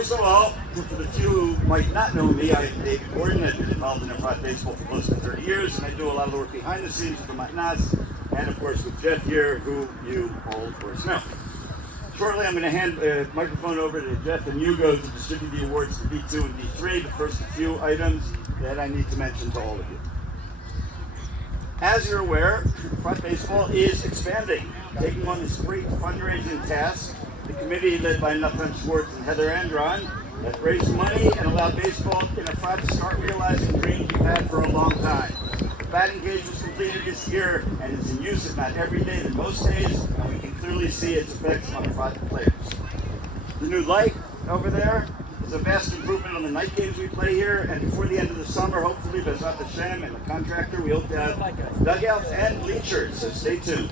First of all, for the few who might not know me, I'm David Gordon. I've been involved in Efrat baseball for close to 30 years, and I do a lot of the work behind the scenes with the Matnas, and of course with Jeff here, who you all of course know. Shortly, I'm going to hand the microphone over to Jeff and Hugo to distribute the awards to D2 and D3, but first a few items that I need to mention to all of you. As you're aware, Efrat baseball is expanding, taking on this great fundraising task. The committee, led by Nathan Schwartz and Heather Andron, has raised money and allowed baseball in Efrat to start realizing dreams we've had for a long time. The batting cage was completed this year and is in use, if not every day, then most days, and we can clearly see its effects on Efrat players. The new light over there is a vast improvement on the night games we play here, and before the end of the summer, hopefully, Bezrat Hashem and the contractor, we hope to have dugouts and bleachers, so stay tuned.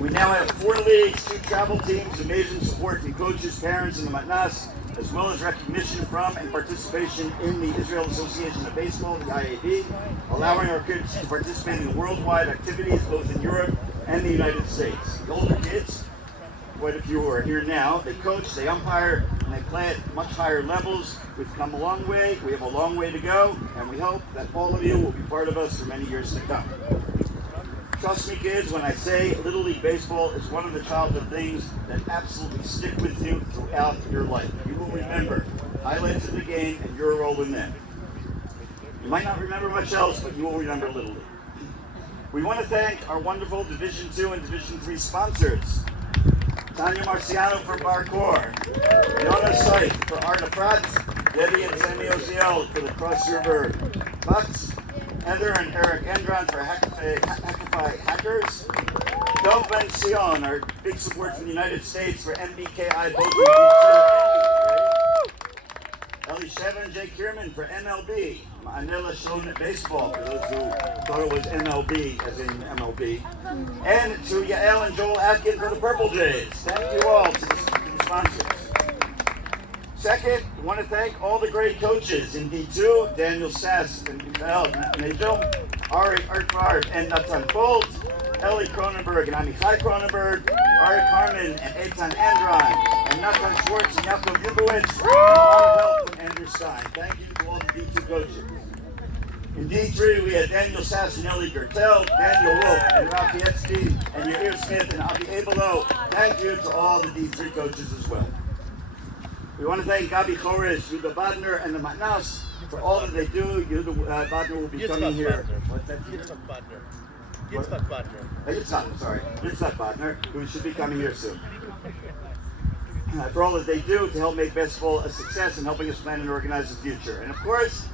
We now have 4 leagues, 2 travel teams, amazing support from coaches, parents, and the Matnas, as well as recognition from and participation in the Israel Association of Baseball, the IAB, allowing our kids to participate in worldwide activities both in Europe and the United States. The older kids, quite a few who are here now, they coach, they umpire, and they play at much higher levels. We've come a long way, we have a long way to go, and we hope that all of you will be part of us for many years to come. Trust me, kids, when I say Little League Baseball is one of the childhood things that absolutely stick with you throughout your life. You will remember highlights of the game and your role in them. You might not remember much else, but you will remember Little League. We want to thank our wonderful Division II and Division III sponsors. Tanya Marciano for Barcor, Yona Seif for Art Efrat, Debbie and Sammy Oziel for the Cross River Bucks, Heather and Eric Endron for Hackify Hackers, Dov Ben Sion, our big support from the United States for MBKI, both in Ellie Sheva and Jay Kierman for MLB, Manila Shon Baseball, for those who thought it was MLB, as in MLB, and to Yael and Joel Atkin for the Purple Jays. Thank you all to the sponsors. Second, I want to thank all the great coaches in D2, Daniel Sass and Michael Nejel, Ari Artfard and Nathan Fold, Ellie Cronenberg and Amichai Cronenberg, Ari Carmen and Eitan Andron, and Nathan Schwartz and Yaakov Yubowitz, and a lot of help from Andrew Stein. Thank you to all the D2 coaches. In D3, we had Daniel Sass and Ellie Gertel, Daniel Wolf and Rafi Epstein, and Yair Smith and Avi Abelo. Thank you to all the D3 coaches as well. We want to thank Gabi Chorish, Yuda Badner, and the Matnas for all that they do. Yuda Badner will be coming here. What's that? Yitzhak Badner, who should be coming here soon. For all that they do to help make baseball a success and helping us plan and organize the future. And of course,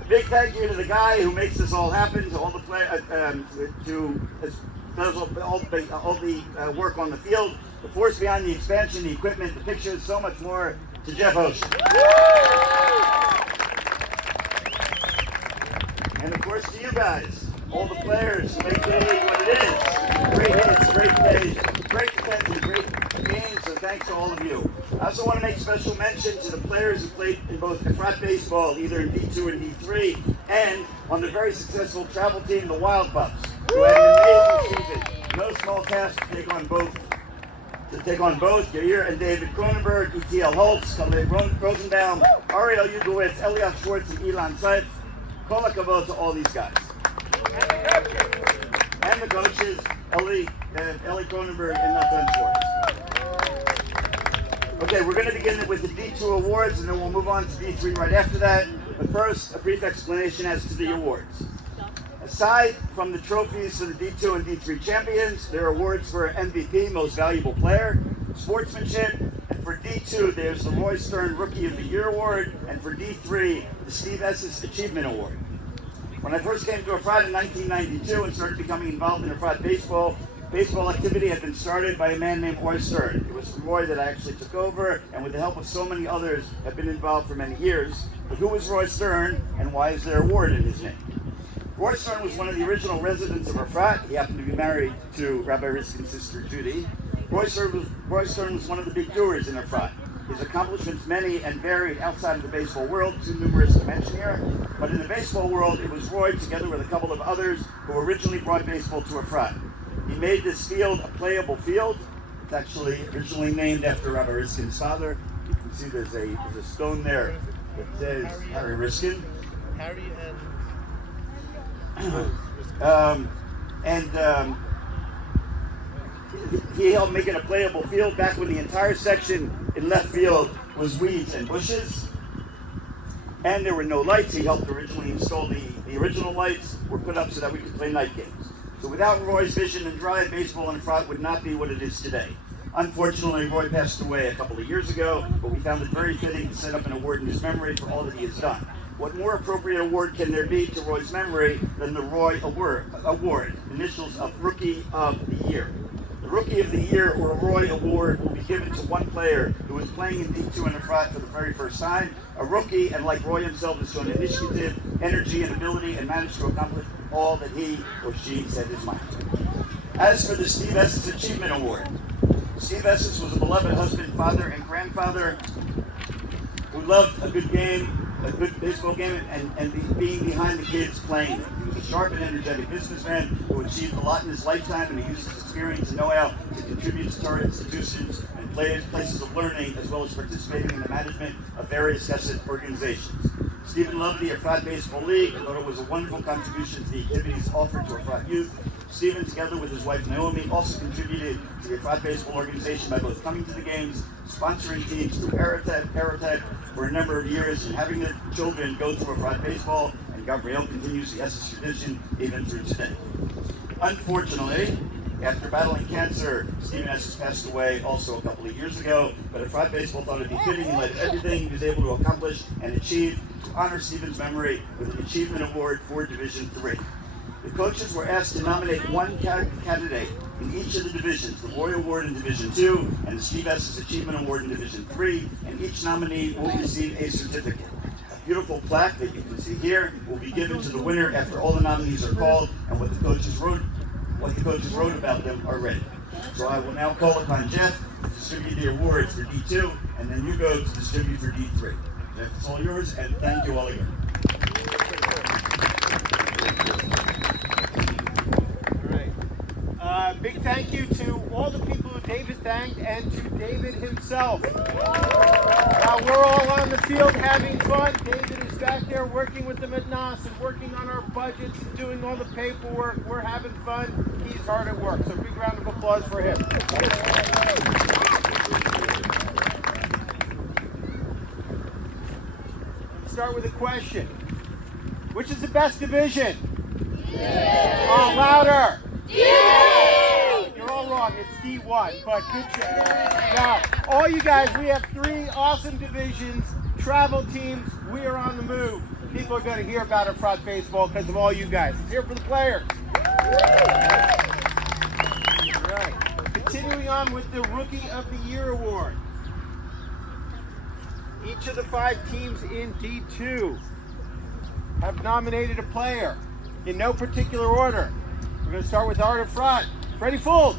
a big thank you to the guy who makes this all happen, to all the players, does all the work on the field, the force behind the expansion, the equipment, the pictures, so much more, to Jeff Ocean. And of course to you guys, all the players who make Little League what it is. Great hits, great plays, great defense, and great games, so thanks to all of you. I also want to make special mention to the players who played in both Efrat baseball, either in D2 and D3, and on the very successful travel team, the Wild Pups, who had an amazing season. No small task to take on both. Yair and David Cronenberg, ETL Holtz, Khaled Rosenbaum, Ariel Yugowitz, Elias Schwartz, and Ilan Seif. Kol hakavod to all these guys. And the coaches, Ellie Cronenberg and Nathan Schwartz. Okay, we're going to begin with the D2 awards, and then we'll move on to D3 right after that. But first, a brief explanation as to the awards. Aside from the trophies for the D2 and D3 champions, there are awards for MVP, Most Valuable Player, Sportsmanship, and for D2, there's the Roy Stern Rookie of the Year Award, and for D3, the Steve Esses Achievement Award. When I first came to Efrat in 1992 and started becoming involved in Efrat baseball activity had been started by a man named Roy Stern. It was from Roy that I actually took over, and with the help of so many others, have been involved for many years. But who was Roy Stern, and why is there a award in his name? Roy Stern was one of the original residents of Efrat. He happened to be married to Rabbi Riskin's sister, Judy. Roy Stern was one of the big doers in Efrat. His accomplishments, many and varied outside of the baseball world, too numerous to mention here. But in the baseball world, it was Roy, together with a couple of others, who originally brought baseball to Efrat. He made this field a playable field. It's actually originally named after Rabbi Riskin's father. You can see there's a stone there that says Harry Riskin. Harry and he helped make it a playable field back when the entire section in left field was weeds and bushes. And there were no lights. He helped originally install the original lights were put up so that we could play night games. So without Roy's vision and drive, baseball in Efrat would not be what it is today. Unfortunately, Roy passed away a couple of years ago, but we found it very fitting to set up an award in his memory for all that he has done. What more appropriate award can there be to Roy's memory than the Roy Award, initials of Rookie of the Year. The Rookie of the Year, or Roy Award, will be given to one player who is playing in D2 in Efrat for the very first time, a rookie, and like Roy himself, has shown initiative, energy, and ability, and managed to accomplish all that he or she set his mind to. As for the Steve Estes Achievement Award, Steve Estes was a beloved husband, father, and grandfather who loved a good game, a good baseball game, and being behind the kids playing them. He was a sharp and energetic businessman who achieved a lot in his lifetime, and he used his experience and know-how to contribute to our institutions and places of learning, as well as participating in the management of various ESSET organizations. Stephen loved the Efrat Baseball League and thought it was a wonderful contribution to the activities offered to Efrat youth. Stephen, together with his wife Naomi, also contributed to the Efrat Baseball organization by both coming to the games, sponsoring teams through Efrat for a number of years, and having the children go through Efrat Baseball, and Gabrielle continues the Esses tradition even through today. Unfortunately, after battling cancer, Stephen Esses passed away also a couple of years ago, but Efrat Baseball thought it'd be fitting in light of everything he was able to accomplish and achieve to honor Stephen's memory with an Achievement Award for Division III. The coaches were asked to nominate one candidate in each of the divisions, the Roy Award in Division II and the Steve Estes Achievement Award in Division III, and each nominee will receive a certificate. A beautiful plaque that you can see here will be given to the winner after all the nominees are called and what the coaches wrote about them are read. So I will now call upon Jeff to distribute the awards for D2, and then you go to distribute for D3. Jeff, it's all yours, and thank you all again. Big thank you to all the people who David thanked and to David himself. Now we're all on the field having fun. David is back there working with them at NAS and working on our budgets and doing all the paperwork. We're having fun. He's hard at work. So big round of applause for him. Let's start with a question. Which is the best division? Oh, louder. You're all wrong. It's D1, but good job. Now, all you guys, we have 3 awesome divisions, travel teams. We are on the move. People are going to hear about Efrat baseball because of all you guys. Let's hear for the players. All right. Continuing on with the Rookie of the Year award. Each of the 5 teams in D2 have nominated a player in no particular order. We're going to start with Art Efrat. Freddie Fould.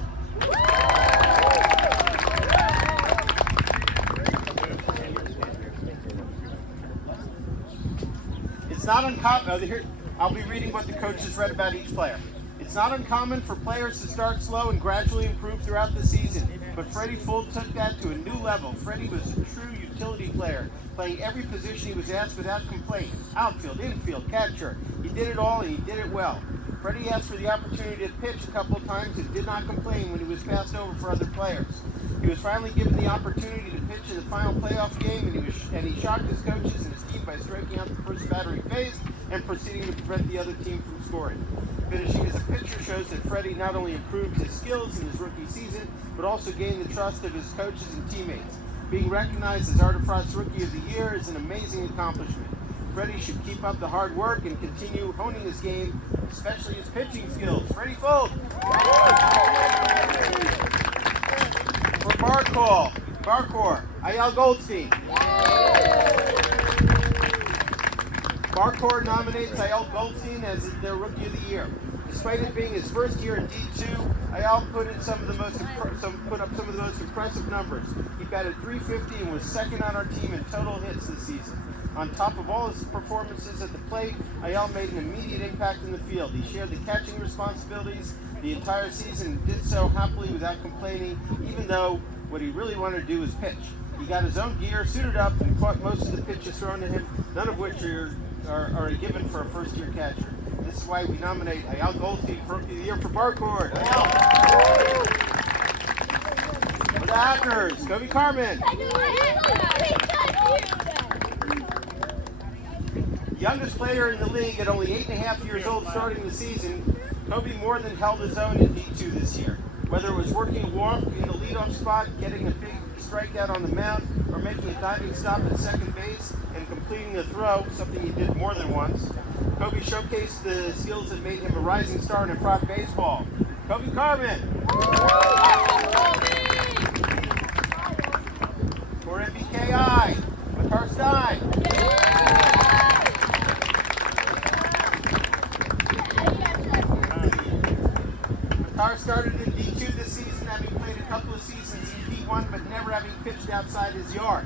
It's not uncommon. I'll be reading what the coaches read about each player. It's not uncommon for players to start slow and gradually improve throughout the season, but Freddie Fould took that to a new level. Freddie was a true utility player, playing every position he was asked without complaint. Outfield, infield, catcher. He did it all and he did it well. Freddie asked for the opportunity to pitch a couple of times and did not complain when he was passed over for other players. He was finally given the opportunity to pitch in the final playoff game, and he shocked his coaches and his team by striking out the first batter he faced and proceeding to prevent the other team from scoring. Finishing as a pitcher shows that Freddie not only improved his skills in his rookie season, but also gained the trust of his coaches and teammates. Being recognized as Art Efrat's Rookie of the Year is an amazing accomplishment. Freddie should keep up the hard work and continue honing his game, especially his pitching skills. Freddie Fould. For Barcor, Ayal Goldstein. Barcor nominates Ayal Goldstein as their Rookie of the Year. Despite it being his first year in D2, Ayal put up some of the most impressive numbers. He batted .350 and was second on our team in total hits this season. On top of all his performances at the plate, Ayal made an immediate impact in the field. He shared the catching responsibilities the entire season and did so happily without complaining, even though what he really wanted to do was pitch. He got his own gear, suited up, and caught most of the pitches thrown to him, none of which are a given for a first-year catcher. This is why we nominate Al Goldstein for Rookie of the Year for Barcord. For the Hackers, Kobe Carmen. Youngest player in the league at only 8.5 years old starting the season, Kobe more than held his own in D2 this year. Whether it was working a walk in the leadoff spot, getting a big strikeout on the mound, or making a diving stop at second base and completing a throw, something he did more than once, Kobe showcased the skills that made him a rising star in Efrat baseball. Kobe Carmen. For MBKI, Makar Stein. Makar started in D2 this season, having played a couple of seasons in D1, but never having pitched outside his yard.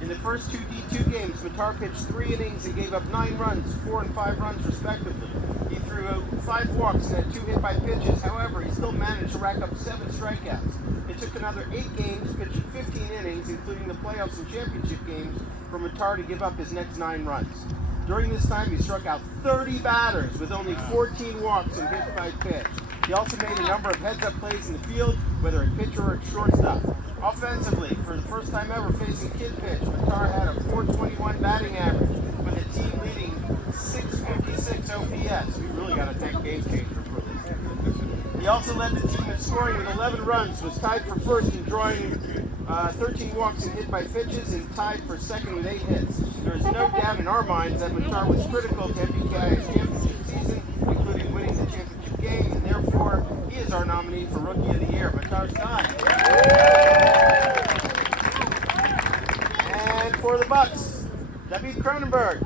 In the first two D2 games, Matar pitched 3 innings and gave up 9 runs, 4 and 5 runs respectively. He threw out 5 walks and had 2 hit by pitches. However, he still managed to rack up 7 strikeouts. It took another 8 games, pitching 15 innings, including the playoffs and championship games, for Matar to give up his next 9 runs. During this time, he struck out 30 batters with only 14 walks and hit by pitch. He also made a number of heads-up plays in the field, whether at pitcher or at shortstop. Offensively, for the first time ever facing kid pitch, Matar had a .421 batting average with a team-leading .656 OPS. We really got to thank Game Changer for this. He also led the team in scoring with 11 runs, was tied for first in drawing 13 walks and hit by pitches, and tied for second with 8 hits. There is no doubt in our minds that Matar was critical to MBKI's championship season, including winning the championship game, and therefore he is our nominee for Rookie of the Year. Matar Stein. And for the Bucks, David Cronenberg.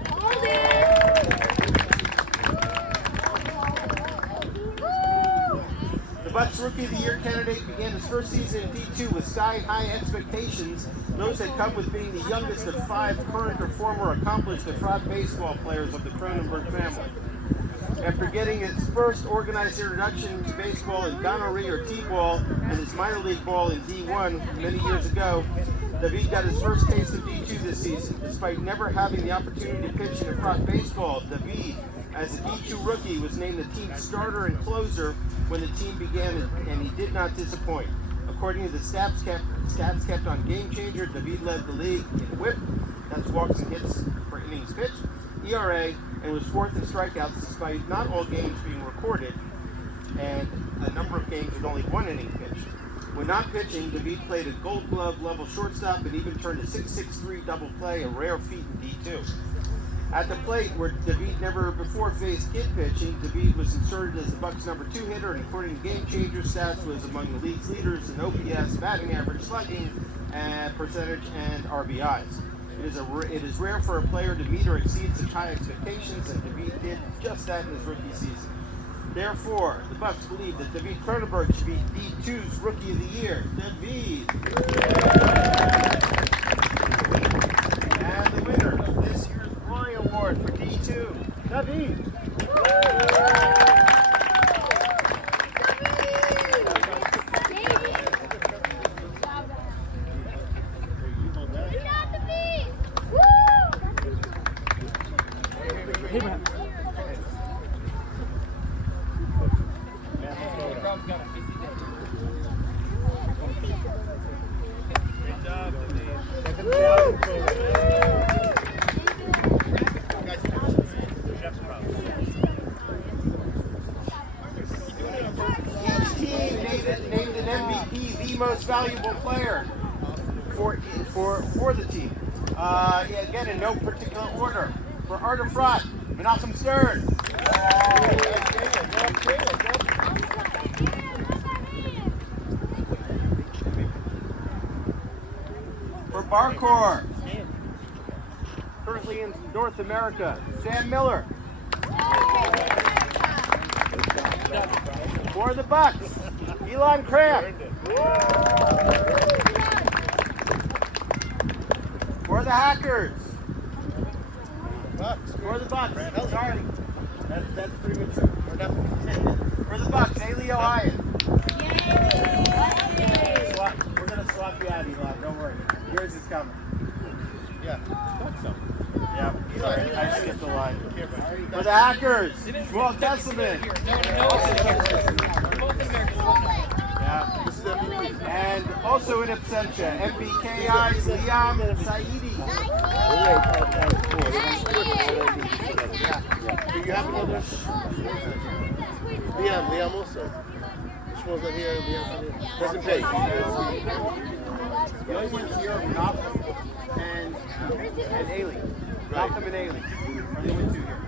The Bucks Rookie of the Year candidate began his first season in D2 with sky-high expectations. Those had come with being the youngest of 5 current or former accomplished Efrat baseball players of the Cronenberg family. After getting his first organized introduction to baseball in Gonorrhea or T-ball and his minor league ball in D1 many years ago, David got his first taste of D2 this season. Despite never having the opportunity to pitch in Efrat baseball, David, as a D2 rookie, was named the team's starter and closer when the team began, and he did not disappoint. According to the stats kept on Game Changer, David led the league in WHIP, that's walks and hits per innings pitched, ERA, and was 4th in strikeouts despite not all games being recorded and a number of games with only 1 inning pitched. When not pitching, David played a Gold Glove level shortstop and even turned a .663 double play, a rare feat in D2. At the plate, where David never before faced kid pitching, David was inserted as the Bucks' number 2 hitter, and according to Game Changer stats, was among the league's leaders in OPS, batting average, slugging, and percentage, and RBIs. It is rare for a player to meet or exceed such high expectations, and David did just that in his rookie season. Therefore, the Bucks believe that David Cronenberg should be D2's Rookie of the Year. David. And the winner of this year's Glory Award for D2, David. Most valuable player for the team. Again, in no particular order. For Art of Fraud, Menachem Stern. For Barcor, currently in North America, Sam Miller. For the Bucks, Elon Cramp. For the Hackers. For the Bucks. Sorry. That's pretty much true. For the Bucks, Elio Hyatt. We're going to swap you out, Elon. Don't worry. Yours is coming. Yeah, thought so. Yeah, sorry. I skipped the line. For the Hackers, Shmuel Kesselman. Yeah. And also in absentia, MBKI's Liam Saidi. Do you have another? Liam also. Shmuel's not here, Liam's not here. Doesn't pay. The only ones here are Malcolm and Ailey. Malcolm and Ailey are the only two here.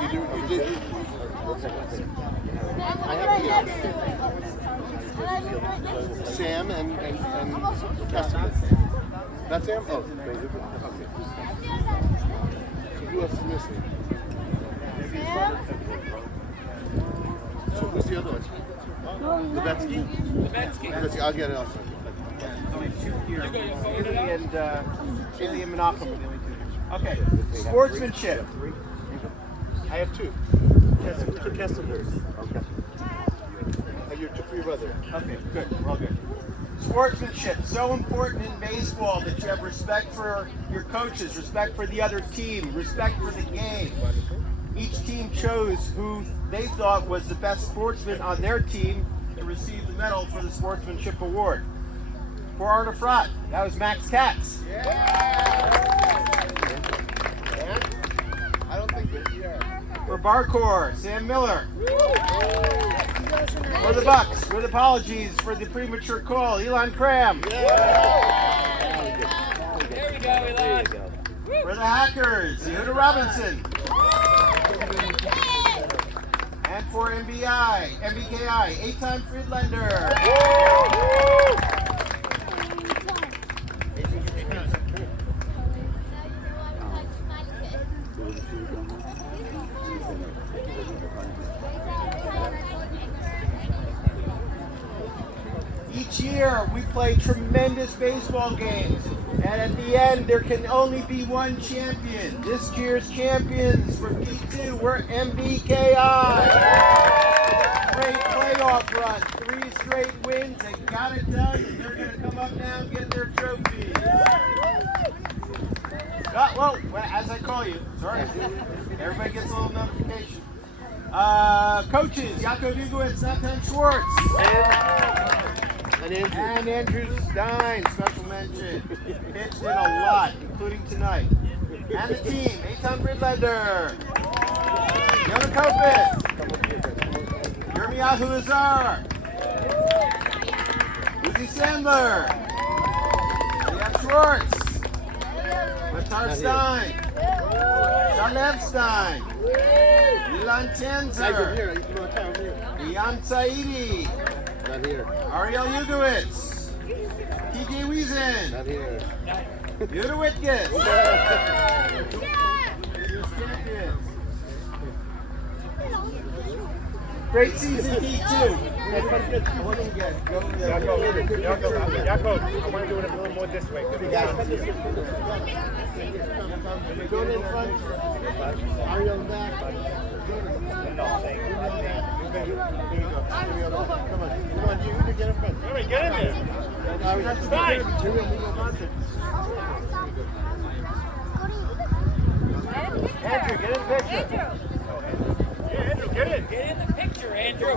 You did. I have Sam and Testament. That's Sam? Oh, okay. So who else is missing? So who's the other one? Levetsky? Levetsky, I'll get it also. Only two here. Ailey and Menachem are the only two here. Okay, sportsmanship. I have two. Two Kesselers. Okay. You're two for your brother. Okay, good. We're all good. Sportsmanship, so important in baseball that you have respect for your coaches, respect for the other team, respect for the game. Each team chose who they thought was the best sportsman on their team to receive the medal for the Sportsmanship Award. For our Efrat, that was Max Katz. I don't think it's here. For Barcor, Sam Miller. For the Bucks, with apologies for the premature call, Elon Cram. There we go, Elon. For the Hackers, Yehuda Robinson. And for MBKI, 8-time Friedlander. Each year we play tremendous baseball games, and at the end there can only be one champion. This year's champions for P2 were MBKI. Great playoff run, 3 straight wins, they got it done, and they're going to come up now and get their trophy. Well, as I call you, sorry, everybody gets a little notification. Coaches, Yaakov Yugowitz, Nathan Schwartz. And Andrew Stein, special mention. Pitched in a lot, including tonight. And the team, Eitan Friedlander, Yona Kopitz, Yirmiyahu Azar, Uzi Sandler, Liam Schwartz, Matar Stein, Shalev Stein, Ilan Tenzer, Liam Saidi, Not here. Ariel Yugowitz, TJ Wiesen, Not here. Yehuda Wittges. Great season, D2. Yaakov, I want to do it a little more this way. Going in front. Ariel back. Come on, you get in front. All right, get in there. Fine. Andrew, get in the picture. Yeah, Andrew, get in. Get in the picture, Andrew.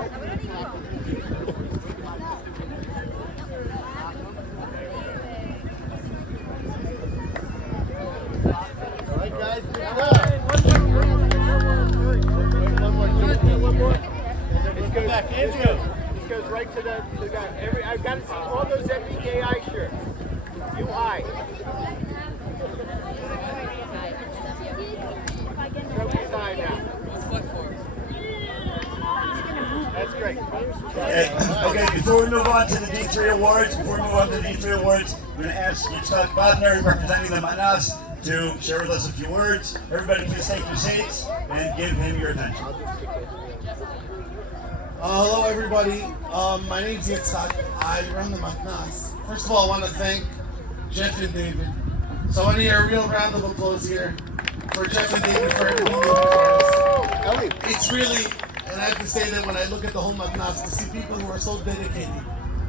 All right, guys, good job. One more. This goes back, Andrew. This goes right to the guy. I've got all those MBKI shirts. You high. Trophy's high now. That's great. Okay, before we move on to the D3 awards, we're going to ask Yitzhak Bodner, representing the Manas, to share with us a few words. Everybody please take your seats and give him your attention. Hello everybody, my name's Yitzhak. I run the Matnas. First of all, I want to thank Jeff and David. So I want to hear a real round of applause here for Jeff and David for everything they do for us. Ellie. It's really, and I have to say that when I look at the whole Magnas, to see people who are so dedicated,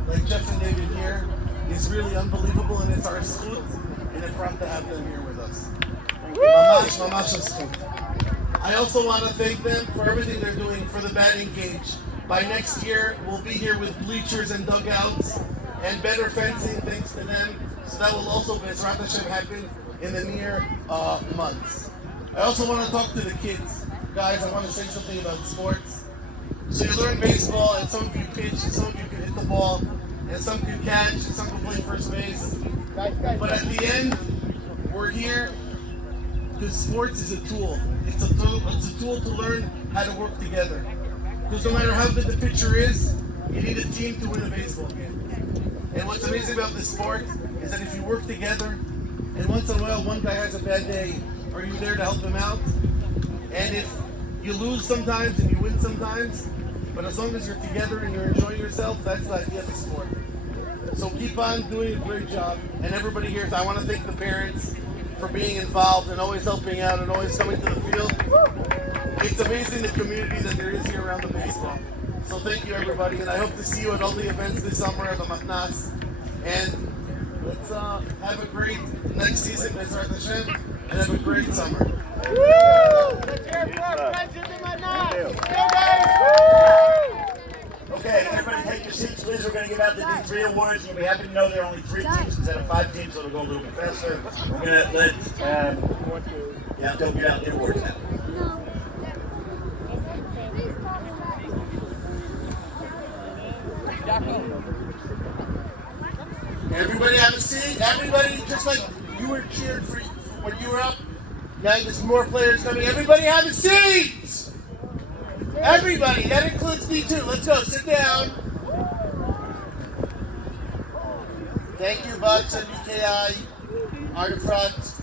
like Jeff and David here, is really unbelievable, and it's our zchut in Efrat to have them here with us. Mamash, mamash a zchut. I also want to thank them for everything they're doing for the batting cage. By next year, we'll be here with bleachers and dugouts and better fencing thanks to them. So that will also, Bezrat Hashem, happen in the near months. I also want to talk to the kids. Guys, I want to say something about sports. So you learn baseball, and some of you pitch, and some of you can hit the ball, and some can catch, and some can play first base. But at the end, we're here because sports is a tool. It's a tool to learn how to work together. Because no matter how good the pitcher is, you need a team to win a baseball game. And what's amazing about this sport is that if you work together, and once in a while one guy has a bad day, are you there to help him out? And if you lose sometimes and you win sometimes, but as long as you're together and you're enjoying yourself, that's the idea of the sport. So keep on doing a great job. And everybody here, I want to thank the parents for being involved and always helping out and always coming to the field. It's amazing the community that there is here around the baseball. So thank you everybody, and I hope to see you at all the events this summer at the Matnas. And let's have a great next season, Bezrat Hashem, and have a great summer. Let's hear it for our friends in the Manas. Go guys! Okay, everybody take your seats, please. We're going to give out the D3 awards. You'll be happy to know there are only 3 teams instead of 5 teams, so it'll go a little bit faster. We're going to let they'll get out the awards now. Everybody have a seat. Everybody, just like you were cheered for when you were up. Now there's more players coming. Everybody have a seat. Everybody, that includes me too. Let's go. Sit down. Thank you, Bucks and BKI, Efrat.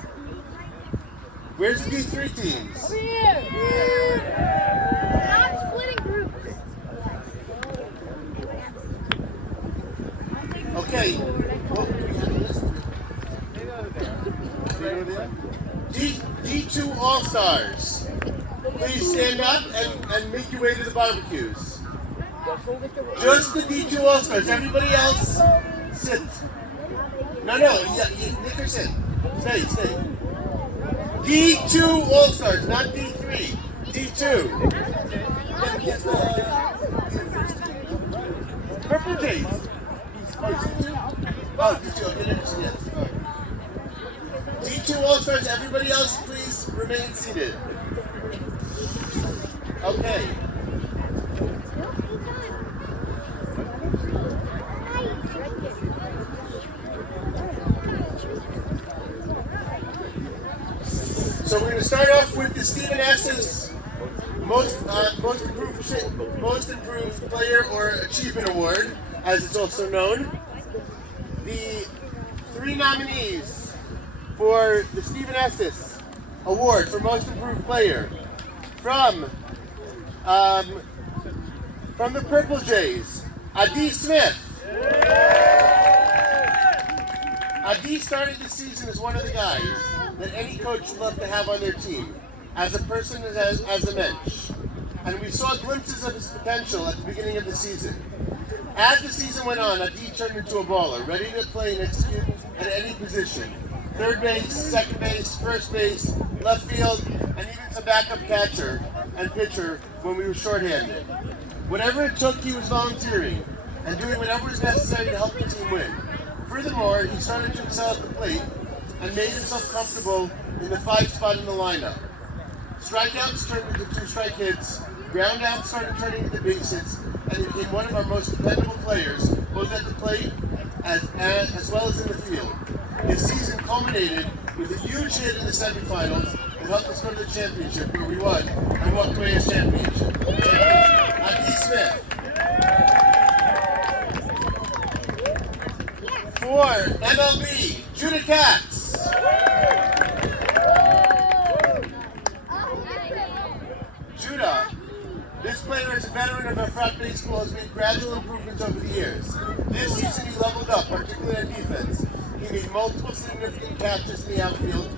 Where's the D3 teams? Over here. Not splitting groups. Okay. D2 All-Stars. Please stand up and make your way to the barbecues. Just the D2 All-Stars. Everybody else, sit. No, Nicker, sit. Stay. D2 All-Stars, not D3. D2. Purple Jays. Oh, D2, okay, yes. D2 All-Stars, everybody else, please remain seated. Okay. So we're going to start off with the Stephen S's most improved player or achievement award, as it's also known. The 3 nominees for the Stephen Estes Award for most improved player from the Purple Jays, Adi Smith. Adi started the season as one of the guys that any coach would love to have on their team, as a person, as a mensch. And we saw glimpses of his potential at the beginning of the season. As the season went on, Adi turned into a baller, ready to play and execute at any position. Third base, second base, first base, left field, and even some backup catcher and pitcher when we were shorthanded. Whatever it took, he was volunteering and doing whatever was necessary to help the team win. Furthermore, he started to excel at the plate and made himself comfortable in the 5 spot in the lineup. Strikeouts turned into 2 strike hits, groundouts started turning into base hits, and he became one of our most dependable players, both at the plate as well as in the field. His season culminated with a huge hit in the semifinals that helped us go to the championship, where we won and walked away as champions. Adi Smith. For MLB, Judah Katz. Judah, this player is a veteran of Efrat baseball, has made gradual improvements over the years. This season he leveled up, particularly on defense. He made multiple significant catches in the outfield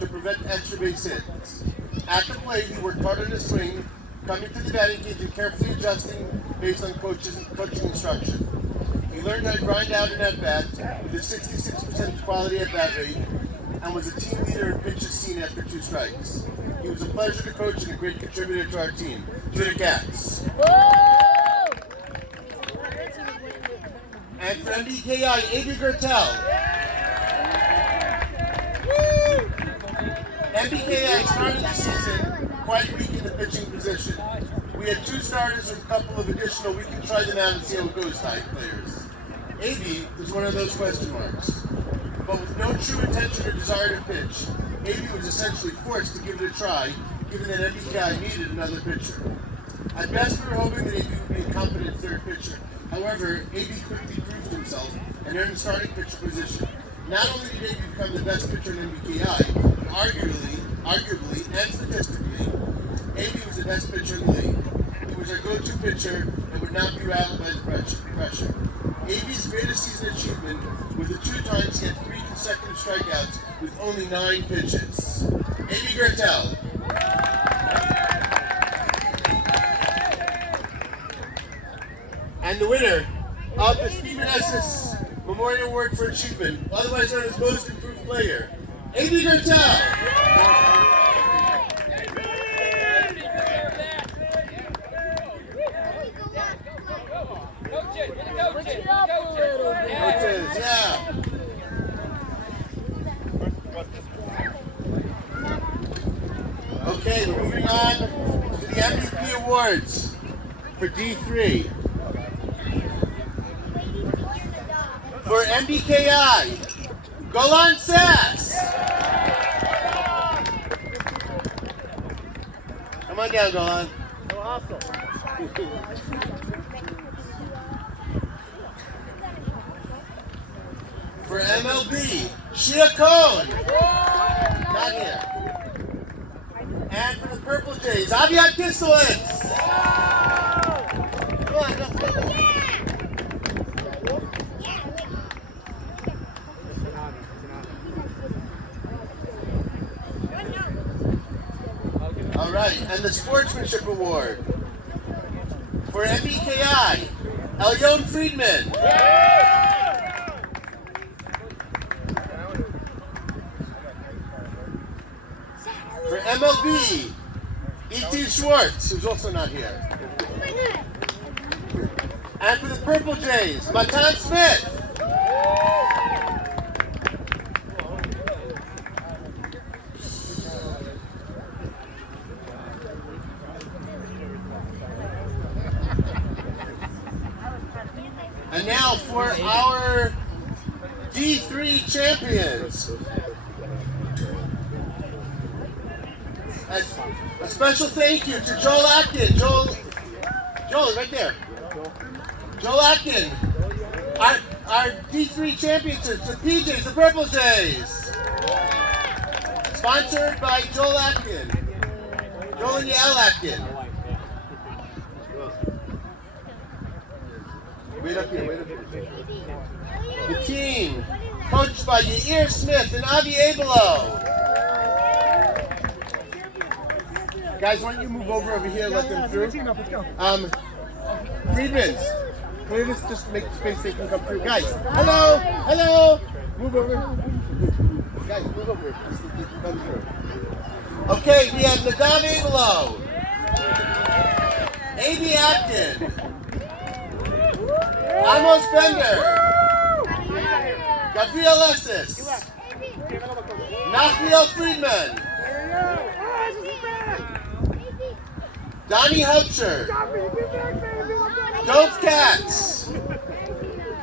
to prevent extra base hits. At the plate, he worked hard on his swing, coming to the batting cage and carefully adjusting based on coaching instruction. He learned how to grind out an at-bat with a 66% quality at-bat rate and was a team leader in pitches seen after 2 strikes. He was a pleasure to coach and a great contributor to our team. Twitter Cats. And for MBKI, Avery Gertel. MBKI started the season quite weak in the pitching position. We had 2 starters with a couple of additional, we can try them out and see how it goes type players. AB was one of those question marks. But with no true intention or desire to pitch, AB was essentially forced to give it a try, given that MBKI needed another pitcher. At best, we were hoping that AB would be a competent third pitcher. However, AB quickly proved himself and earned the starting pitcher position. Not only did AB become the best pitcher in MBKI, but arguably, and statistically, AB was the best pitcher in the league. He was our go-to pitcher and would not be rattled by the pressure. AB's greatest season achievement was the 2 times he had 3 consecutive strikeouts with only 9 pitches. AB Gertel. And the winner of the Stephen Estes Memorial Award for Achievement, otherwise known as Most Improved Player, AB Gertel. Coaches, yeah. Okay, we're moving on to the MVP awards for D3. For MBKI, Golan Sass. Come on down, Golan. For MLB, Shia Cohn. Not here. And for the Purple Jays, Aviat Kislowitz. Come on, go. All right, and the Sportsmanship Award for MBKI, Elyon Friedman. For MLB, E.T. Schwartz, who's also not here. And for the Purple Jays, Matan Smith. And now for our D3 champions. A special thank you to Joel Atkin. Joel, right there. Joel Atkin. Our D3 champions, the PJs, the Purple Jays. Sponsored by Joel Atkin. Joel and Yael Atkin. Wait up here. The team, coached by Yair Smith and Avi Abelo. Guys, why don't you move over here, let them through? Friedman's. Can we just make space so they can come through? Guys, hello! Move over. Guys, move over. Just so they can come through. Okay, we have Nadav Abelo. A.B. Atkin. Amos Bender. Gabriel Estes. Nathaniel Friedman. Donnie Hubscher. Dove Katz.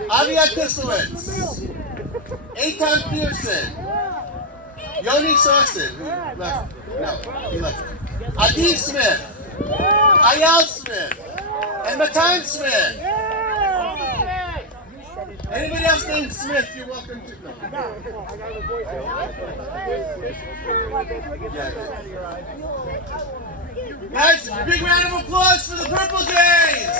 Aviat Kislowitz. Eitan Pearson. Yoni Saucin, who left. No, he left. Adi Smith. Ayal Smith. And Matan Smith. Anybody else named Smith, you're welcome to. Guys, big round of applause for the Purple Jays!